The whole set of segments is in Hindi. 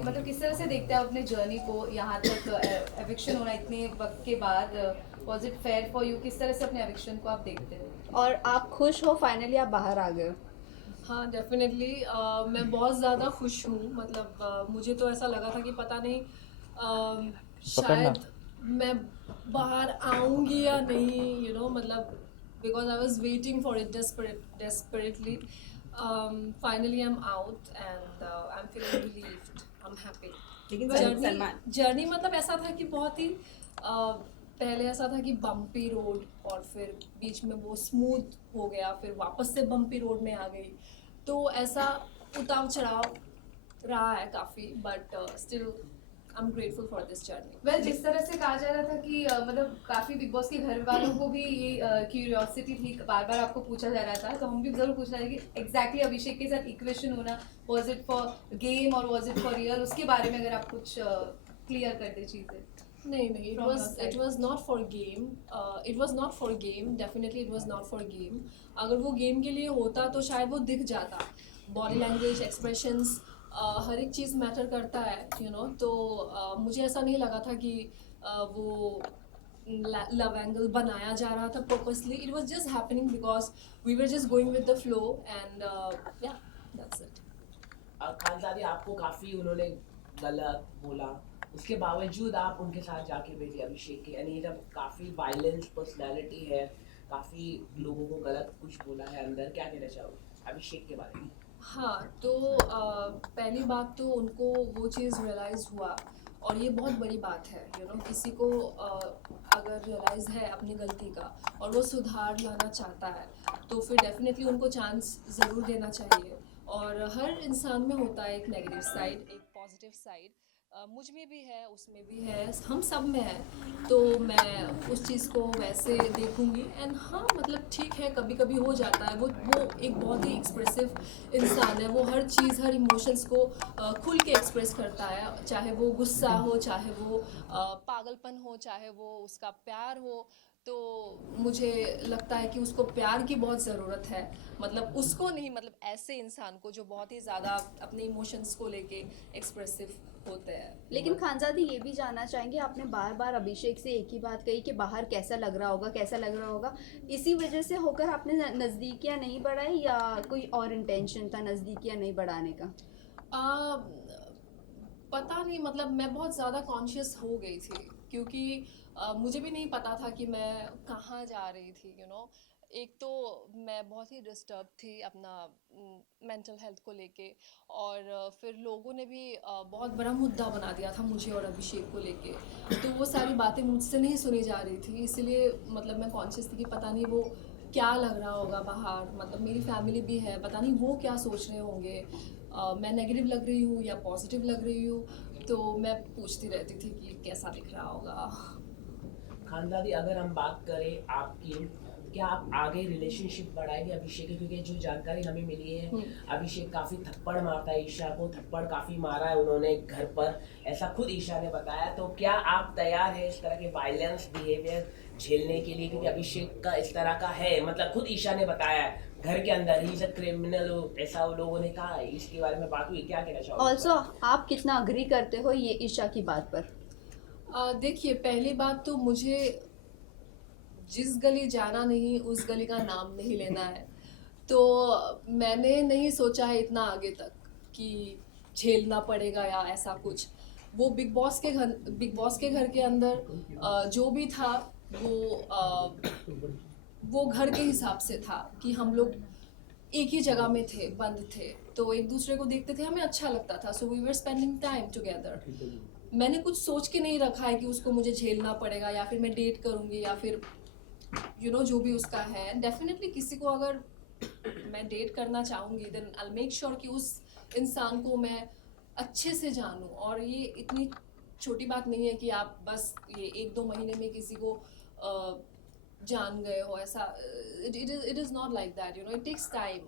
मतलब किस तरह से देखते हैं आप अपने जर्नी को यहाँ तक एविक्शन होना इतने वक्त के बाद? Was it fair for you? किस तरह से अपने एविक्शन को आप देखते हो? और आप खुश हो फाइनली आप बाहर आ गए हो? हाँ डेफिनेटली मैं बहुत ज़्यादा खुश हूँ मतलब मुझे तो ऐसा लगा था कि पता नहीं पकड़ना। शायद मैं बाहर आऊँगी या नहीं मतलब because I was waiting for it desperately finally I am out and I am feeling relieved I am happy लेकिन जर्नी सलमान जर्नी मतलब ऐसा था कि बहुत ही पहले ऐसा था कि बम्पी रोड और फिर बीच में वो स्मूथ हो गया फिर वापस से बम्पी रोड में आ गई तो ऐसा उतार चढ़ाव रहा है काफ़ी but still I am grateful for this journey well जिस तरह से कहा जा रहा था कि मतलब काफी बिग बॉस के घर वालों को भी ये क्यूरियोसिटी थी, बार बार आपको पूछा जा रहा था, तो हम भी जरूर पूछना है कि एग्जैक्टली अभिषेक के साथ इक्वेशन होना, वाज इट फॉर गेम और वाज इट फॉर रियल? उसके बारे में अगर आप कुछ क्लियर कर दे चीजें। नहीं नहीं it was not for game it was not for game definitely it was not for game अगर वो गेम के लिए होता तो शायद वो दिख जाता बॉडी लैंग्वेज एक्सप्रेशंस हर एक चीज़ मैटर करता है तो मुझे ऐसा नहीं लगा था कि वो लव एंगल बनाया जा रहा था purposely it was just happening because we were just going with the flow and yeah that's it Khanzaadi आपको काफ़ी उन्होंने गलत बोला, उसके बावजूद आप उनके साथ जाके बैठे अभिषेक के, यानी जब काफ़ी वायलेंस पर्सनैलिटी है, काफ़ी लोगों को गलत कुछ बोला है अंदर, क्या कहना चाहोगे अभिषेक के बारे में? हाँ तो पहली बात तो उनको वो चीज़ रियलाइज़ हुआ और ये बहुत बड़ी बात है किसी को अगर रियलाइज़ है अपनी गलती का और वो सुधार लाना चाहता है तो फिर डेफिनेटली उनको चांस ज़रूर देना चाहिए और हर इंसान में होता है एक नेगेटिव साइड एक पॉजिटिव साइड मुझ में भी है उसमें भी है हम सब में है तो मैं उस चीज़ को वैसे देखूंगी एंड हाँ मतलब ठीक है कभी कभी हो जाता है वो एक बहुत ही एक्सप्रेसिव इंसान है वो हर चीज़ हर इमोशंस को खुल के एक्सप्रेस करता है चाहे वो गुस्सा हो चाहे वो पागलपन हो चाहे वो उसका प्यार हो तो मुझे लगता है कि उसको प्यार की बहुत ज़रूरत है मतलब उसको नहीं मतलब ऐसे इंसान को जो बहुत ही ज़्यादा अपने इमोशंस को लेके एक्सप्रेसिव होते हैं लेकिन खानजादी ये भी जानना चाहेंगे, आपने बार बार अभिषेक से एक ही बात कही कि बाहर कैसा लग रहा होगा कैसा लग रहा होगा, इसी वजह से होकर आपने नज़दीकियाँ नहीं बढ़ाई या कोई और इंटेंशन था नज़दीकियाँ नहीं बढ़ाने का? आ, पता नहीं मतलब मैं बहुत ज़्यादा कॉन्शियस हो गई थी क्योंकि मुझे भी नहीं पता था कि मैं कहाँ जा रही थी एक तो मैं बहुत ही डिस्टर्ब थी अपना मेंटल हेल्थ को लेके और फिर लोगों ने भी बहुत बड़ा मुद्दा बना दिया था मुझे और अभिषेक को लेके तो वो सारी बातें मुझसे नहीं सुनी जा रही थी इसलिए मतलब मैं कॉन्शियस थी कि पता नहीं वो क्या लग रहा होगा बाहर मतलब मेरी फैमिली भी है पता नहीं वो क्या सोच रहे होंगे मैं नेगेटिव लग रही हूँ या पॉजिटिव लग रही हूँ तो मैं पूछती रहती थी कि कैसा दिख रहा होगा खानदादी अगर हम बात करें आपकी, क्या आप आगे रिलेशनशिप बढ़ाएंगे अभिषेक की? क्योंकि जो जानकारी हमें मिली है अभिषेक काफ़ी थप्पड़ मारता है ईशा को, थप्पड़ काफ़ी मारा है उन्होंने घर पर, ऐसा खुद ईशा ने बताया, तो क्या आप तैयार हैं इस तरह के वायलेंस बिहेवियर झेलने के लिए? क्योंकि अभिषेक का इस तरह का है, मतलब खुद ईशा ने बताया है घर के अंदर ही इज अ क्रिमिनल, ऐसा लोगों ने कहा है, इसके बारे में बात हुई, क्या कहना चाहोगे? ऑल्सो आप कितना अग्री करते हो ये ईशा की बात पर? देखिए पहली बात तो मुझे जिस गली जाना नहीं उस गली का नाम नहीं लेना है तो मैंने नहीं सोचा है इतना आगे तक कि झेलना पड़ेगा या ऐसा कुछ वो बिग बॉस के घर के अंदर जो भी था वो घर के हिसाब से था कि हम लोग एक ही जगह में थे बंद थे तो एक दूसरे को देखते थे हमें अच्छा लगता था so we were spending time together मैंने कुछ सोच के नहीं रखा है कि उसको मुझे झेलना पड़ेगा या फिर मैं डेट करूँगी या फिर जो भी उसका है डेफिनेटली किसी को अगर मैं डेट करना चाहूँगी देन आई मेक श्योर कि उस इंसान को मैं अच्छे से जानूँ और ये इतनी छोटी बात नहीं है कि आप बस ये 1-2 महीने में किसी को जान गए हो ऐसा it is not like that it takes time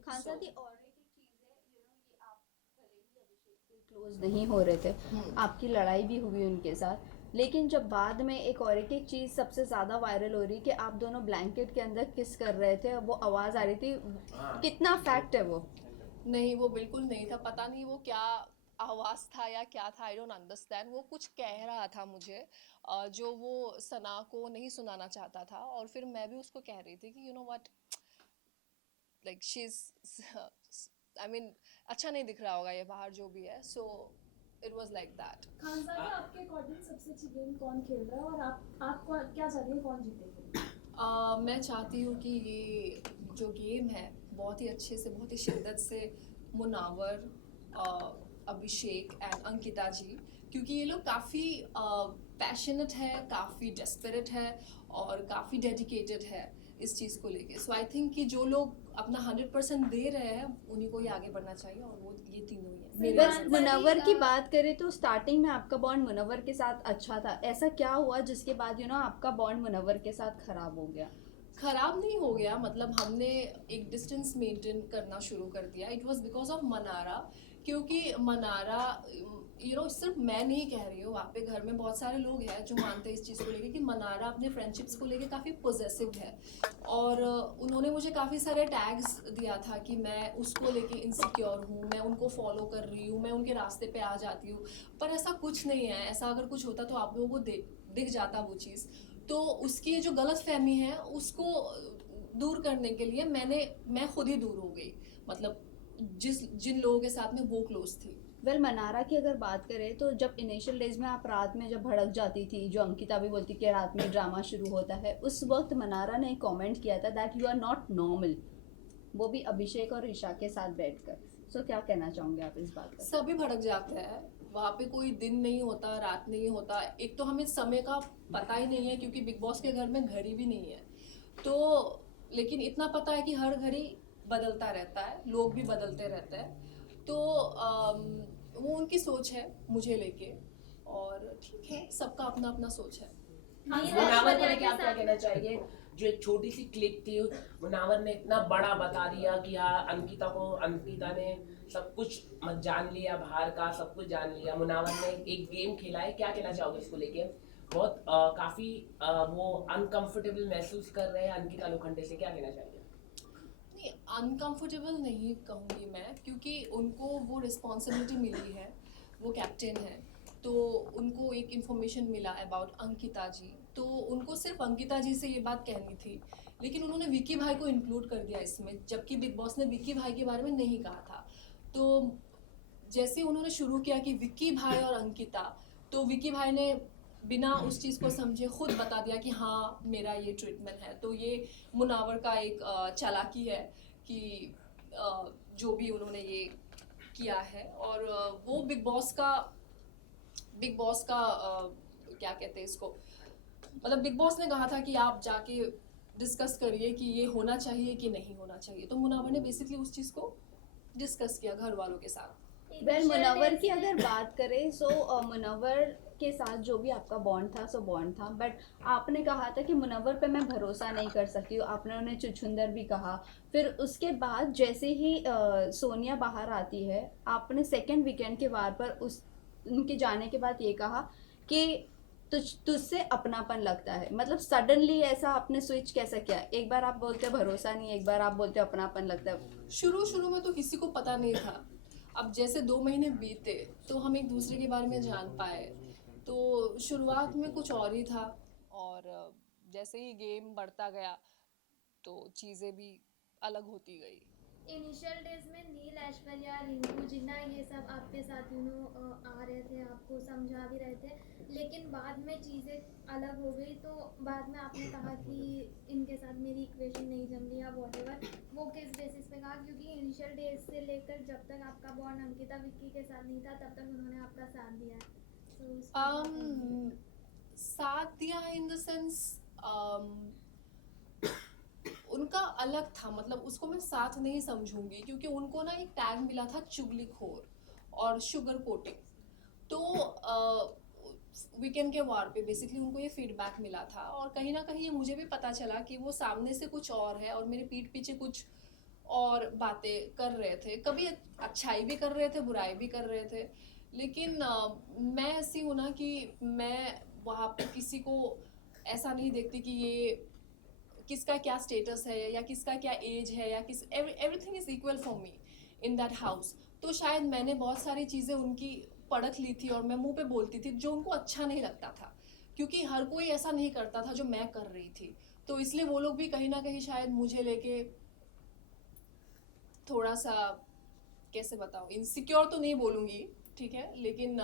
Khanzaadi और एक चीज़ है ये आप भले ही अभिषेक से क्लोज नहीं हो रहे थे, आपकी लड़ाई भी हुई उनके साथ, लेकिन जब बाद में एक और एक चीज़ सबसे ज़्यादा वायरल हो रही कि आप दोनों ब्लैंकेट के अंदर किस कर रहे थे, वो आवाज़ आ रही थी, कितना फैक्ट है वो? नहीं वो बिल्कुल नहीं था पता नहीं वो क्या आवाज़ था या क्या था, आई डोंट अंडरस्टैंड। वो कुछ कह रहा था मुझे जो वो सना को नहीं सुनाना चाहता था, और फिर मैं भी उसको कह रही थी कि you know what, like she is, I mean अच्छा नहीं दिख रहा होगा ये बाहर जो भी है, so it was like that. Khansada, आपके अकॉर्डिंग सबसे अच्छी गेम कौन खेल रहा है और आप क्या चाहती हैं कौन जीतेगा? मैं चाहती हूँ कि ये जो गेम है बहुत ही अच्छे से, बहुत ही शिद्दत से मुनावर, अभिषेक एंड अंकिता जी, क्योंकि ये लोग काफ़ी पैशनेट है, काफ़ी डेस्परेट है और काफ़ी डेडिकेटेड है इस चीज़ को लेके। सो आई थिंक कि जो लोग अपना 100% दे रहे हैं उन्हीं को ही आगे बढ़ना चाहिए, और वो ये तीनों ही है मेरे बस नज़र में। मुनव्वर की बात करें तो स्टार्टिंग में आपका बॉन्ड मुनव्वर के साथ अच्छा था, ऐसा क्या हुआ जिसके बाद आपका बॉन्ड मुनव्वर के साथ खराब हो गया? खराब नहीं हो गया, मतलब हमने एक डिस्टेंस मेंटेन करना शुरू कर दिया। It was because of Mannara, क्योंकि मनारा सिर्फ मैं नहीं कह रही हूँ, वहाँ पे घर में बहुत सारे लोग हैं जो मानते हैं इस चीज़ को लेके कि मनारा अपने फ्रेंडशिप्स को लेके काफ़ी पॉजेसिव है, और उन्होंने मुझे काफ़ी सारे टैग्स दिया था कि मैं उसको लेके इनसिक्योर हूँ, मैं उनको फॉलो कर रही हूँ, मैं उनके रास्ते पे आ जाती हूँ। पर ऐसा कुछ नहीं है, ऐसा अगर कुछ होता तो आप लोगों को दिख जाता वो चीज़। तो उसकी जो गलत फहमी है उसको दूर करने के लिए मैं खुद ही दूर हो गई, मतलब जिन लोगों के साथ में वो क्लोज थी। वेल मनारा की अगर बात करें तो जब इनिशियल डेज में आप रात में जब भड़क जाती थी, जो अंकिता भी बोलती कि रात में ड्रामा शुरू होता है, उस वक्त मनारा ने कमेंट किया था that you are not normal, वो भी अभिषेक और ईशा के साथ बैठकर। सो क्या कहना चाहोगे आप इस बात पर? सभी भड़क जाते हैं, वहाँ पे कोई दिन नहीं होता, रात नहीं होता। एक तो हमें समय का पता ही नहीं है क्योंकि बिग बॉस के घर में घड़ी भी नहीं है, तो लेकिन इतना पता है कि हर घड़ी बदलता रहता है, लोग भी बदलते रहते हैं। तो वो उनकी सोच है मुझे लेके, और ठीक है, सबका अपना अपना सोच है। मुनावर को लेके आप क्या कहना चाहिए? जो एक छोटी सी क्लिप थी, मुनावर ने इतना बड़ा बता दिया कि हाँ अंकिता ने सब कुछ जान लिया, बाहर का सब कुछ जान लिया। मुनावर ने एक गेम खेला है, क्या कहना चाहोगे इसको लेके? बहुत काफी वो अनकंफर्टेबल महसूस कर रहे हैं अंकिता लोखंडे से, क्या कहना चाहिए? नहीं, अनकंफर्टेबल नहीं कहूँगी मैं, क्योंकि उनको वो रिस्पॉन्सिबिलिटी मिली है, वो कैप्टन है, तो उनको एक इन्फॉर्मेशन मिला अबाउट अंकिता जी, तो उनको सिर्फ अंकिता जी से ये बात कहनी थी, लेकिन उन्होंने विक्की भाई को इंक्लूड कर दिया इसमें, जबकि बिग बॉस ने विक्की भाई के बारे में नहीं कहा था। तो जैसे उन्होंने शुरू किया कि विक्की भाई और अंकिता, तो विक्की भाई ने बिना उस चीज़ को समझे खुद बता दिया कि हाँ मेरा ये ट्रीटमेंट है। तो ये मुनावर का एक चालाकी है कि जो भी उन्होंने ये किया है, और वो बिग बॉस का क्या कहते हैं इसको, मतलब बिग बॉस ने कहा था कि आप जाके डिस्कस करिए कि ये होना चाहिए कि नहीं होना चाहिए, तो मुनावर ने बेसिकली उस चीज़ को डिस्कस किया घर वालों के साथ। वेल मुनव्वर की अगर बात करें सो मुनव्वर के साथ जो भी आपका बॉन्ड था सो बॉन्ड था, बट आपने कहा था कि मुनव्वर पे मैं भरोसा नहीं कर सकती हूँ, आपने उन्हें चुछुंदर भी कहा। फिर उसके बाद जैसे ही सोनिया बाहर आती है, आपने सेकेंड वीकेंड के वार पर उनके जाने के बाद ये कहा कि तुझसे अपनापन लगता है, मतलब सडनली ऐसा आपने स्विच कैसा किया? एक बार आप बोलते भरोसा नहीं, एक बार आप बोलते अपनापन लगता है। शुरू में तो किसी को पता नहीं था, अब जैसे 2 महीने बीते तो हम एक दूसरे के बारे में जान पाए, तो शुरुआत में कुछ और ही था, और जैसे ही गेम बढ़ता गया तो चीज़ें भी अलग होती गई। इनिशियल डेज में नील, ऐश्वर्या, रिंकू, जिन्ना ये सब आपके साथ आ रहे थे, आपको समझा भी रहे थे, लेकिन बाद में चीज़ें अलग हो गई। तो बाद में आपने कहा कि इनके साथ मेरी इक्वेशन नहीं जम रही या वॉटेवर, वो किस बेसिस पे कहा? क्योंकि इनिशियल डेज से लेकर जब तक आपका बॉन्ड अंकिता विक्की के साथ नहीं था तब तक उन्होंने आपका साथ दिया है, तो साथ दिया इन द सेंस उनका अलग था, मतलब उसको मैं साथ नहीं समझूंगी, क्योंकि उनको ना एक टैग मिला था चुगलीखोर और शुगर कोटिंग। तो वीकेंड के वार पे बेसिकली उनको ये फीडबैक मिला था, और कहीं ना कहीं ये मुझे भी पता चला कि वो सामने से कुछ और है और मेरे पीठ पीछे कुछ और बातें कर रहे थे, कभी अच्छाई भी कर रहे थे, बुराई भी कर रहे थे। लेकिन मैं ऐसी हूँ ना कि मैं वहाँ पे किसी को ऐसा नहीं देखती कि ये किसका क्या स्टेटस है या किसका क्या एज है, या everything is equal for me. In that house, तो शायद मैंने बहुत सारी चीज़ें उनकी परख ली थी और मैं मुंह पे बोलती थी जो उनको अच्छा नहीं लगता था, क्योंकि हर कोई ऐसा नहीं करता था जो मैं कर रही थी। तो इसलिए वो लोग भी कहीं ना कहीं शायद मुझे लेके थोड़ा सा, कैसे बताऊँ, इनसिक्योर तो नहीं बोलूँगी, ठीक है, लेकिन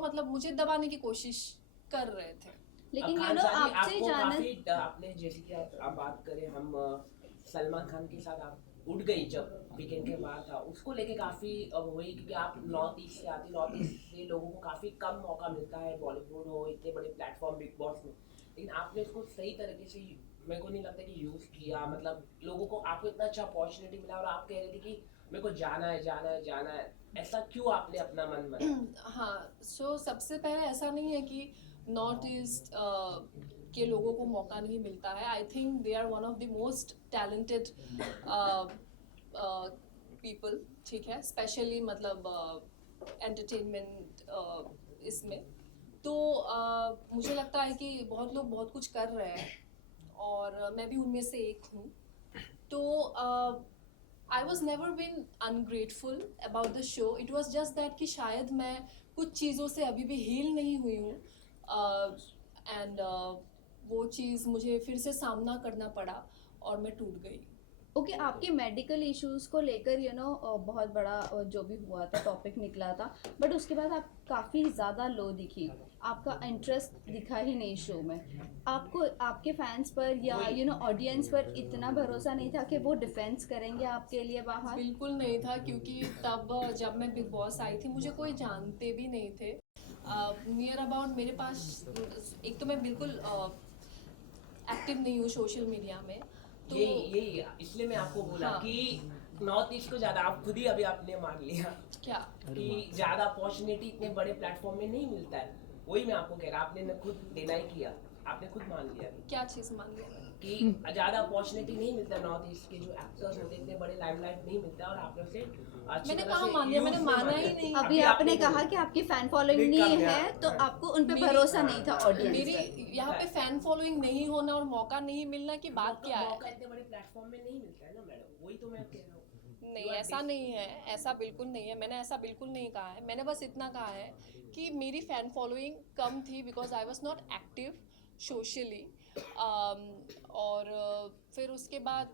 मतलब मुझे दबाने की कोशिश कर रहे थे। लेकिन खान आपसे आपको जाना काफी आपने जैसे कि आप बात करें हम सलमान खान के साथ आप उठ गई जब वीकेंड के बाद था, उसको लेके काफी अब हुई क्योंकि आप नॉर्थ ईस्ट से आती, नॉर्थ ईस्ट से लोगों को काफी कम मौका मिलता है बॉलीवुड हो, इतने बड़े प्लेटफॉर्म बिग बॉस में, लेकिन आपने इसको सही तरीके से, मेरे को नहीं लगता कि यूज किया, मतलब लोगों को आपको इतना अच्छा अपॉर्चुनिटी मिला और आप कह रहे थे कि मेरे को जाना है जाना है जाना है, ऐसा क्यों आपने अपना मन बनाया? हाँ, सो सबसे पहले ऐसा नहीं है कि नॉर्थ ईस्ट के लोगों को मौका नहीं मिलता है। I think they are one of the most talented people, ठीक है, स्पेशली मतलब एंटरटेनमेंट इसमें। तो मुझे लगता है कि बहुत लोग बहुत कुछ कर रहे हैं और मैं भी उनमें से एक हूँ। तो I was never been ungrateful about the show. It was just that कि शायद मैं कुछ चीज़ों से अभी भी हील नहीं हुई हूँ एंड वो चीज़ मुझे फिर से सामना करना पड़ा और मैं टूट गई। ओके, आपके मेडिकल इश्यूज को लेकर बहुत बड़ा जो भी हुआ था टॉपिक निकला था, बट उसके बाद आप काफ़ी ज़्यादा लो दिखी, आपका इंटरेस्ट दिखा ही नहीं शो में। आपको आपके फैंस पर या ऑडियंस पर इतना भरोसा नहीं था कि वो डिफेंस करेंगे आपके लिए बाहर? बिल्कुल नहीं था, क्योंकि तब जब मैं बिग बॉस आई थी मुझे कोई जानते भी नहीं थे। नियर अबाउट मेरे पास, एक तो मैं बिल्कुल एक्टिव नहीं हूँ सोशल मीडिया में, तो यही इसलिए मैं आपको बोला हाँ। कि नॉर्थ ईस्ट को ज्यादा, आप खुद ही अभी आपने मान लिया क्या कि ज्यादा अपॉर्चुनिटी इतने बड़े प्लेटफॉर्म में नहीं मिलता है, वही मैं आपको कह रहा, आपने खुद डिनाई किया, आपने खुद मान लिया क्या चीज़ मान लिया? कि ज्यादा अपॉर्चुनिटी नहीं मिलता, नॉर्थ ईस्ट के जो एक्टर्स होते हैं इतने बड़े लाइमलाइट नहीं मिलता, और आपने उसे अच्छी मैंने तरह कहाँ से मान लिया? use मैंने नहीं माना माना। ही नहीं। अभी आपने कहा कि आपकी फैन फॉलोइंग नहीं है, तो आपको उन पे मेरी- भरोसा नहीं था ऑडियंस मेरी पर। यहाँ पे फैन फॉलोइंग नहीं होना और मौका नहीं मिलना की बात क्या है? मौका इतने बड़े प्लेटफॉर्म में नहीं मिलता है ना मैडम, वही तो मैं कह रहा हूँ। नहीं, You are ऐसा नहीं है, ऐसा बिल्कुल नहीं है, मैंने ऐसा बिल्कुल नहीं कहा है। मैंने बस इतना कहा है कि मेरी फ़ैन फॉलोइंग कम थी because I was not active socially. और फिर उसके बाद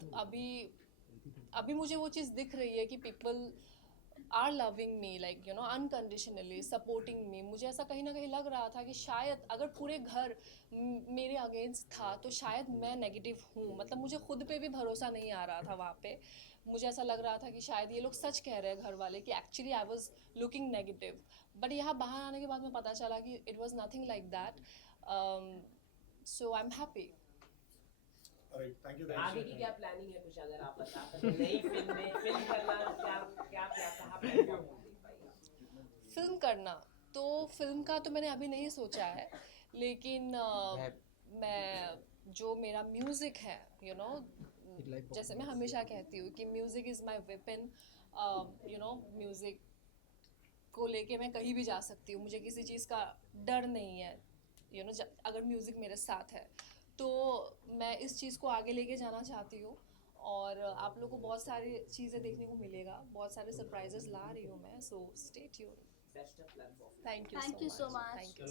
अभी मुझे वो चीज़ दिख रही है कि people are loving me, like unconditionally supporting me. मुझे ऐसा कहीं ना कहीं लग रहा था कि शायद अगर पूरे घर मेरे अगेंस्ट था तो शायद मैं नेगेटिव हूँ, मतलब मुझे खुद पे भी भरोसा नहीं आ रहा था वहाँ पे। मुझे ऐसा लग रहा था कि शायद ये लोग सच कह रहे हैं घर वाले कि actually I was looking negative, but यहाँ बाहर आने के बाद में पता चला कि it was nothing like that. So I am happy. Thank you आगे की क्या प्लानिंग है, कुछ अगर आप बता सकते हैं? नई फिल्म में फिल्म करना, क्या क्या क्या कहाँ प्लेटफॉर्म देख पाएगा? फिल्म करना तो फिल्म का तो मैंने अभी नहीं सोचा है, लेकिन मैं जो मेरा म्यूज़िक है जैसे मैं हमेशा कहती हूँ कि music is my weapon. Music को लेके मैं कहीं भी जा सकती हूँ, मुझे किसी चीज़ का डर नहीं है। अगर म्यूज़िक मेरे साथ है तो मैं इस चीज़ को आगे लेके जाना चाहती हूँ, और आप लोगों को बहुत सारी चीज़ें देखने को मिलेगा, बहुत सारे सरप्राइजेस ला रही हूँ मैं, so stay tuned. Best of luck. Thank you Thank you so much. Thank you.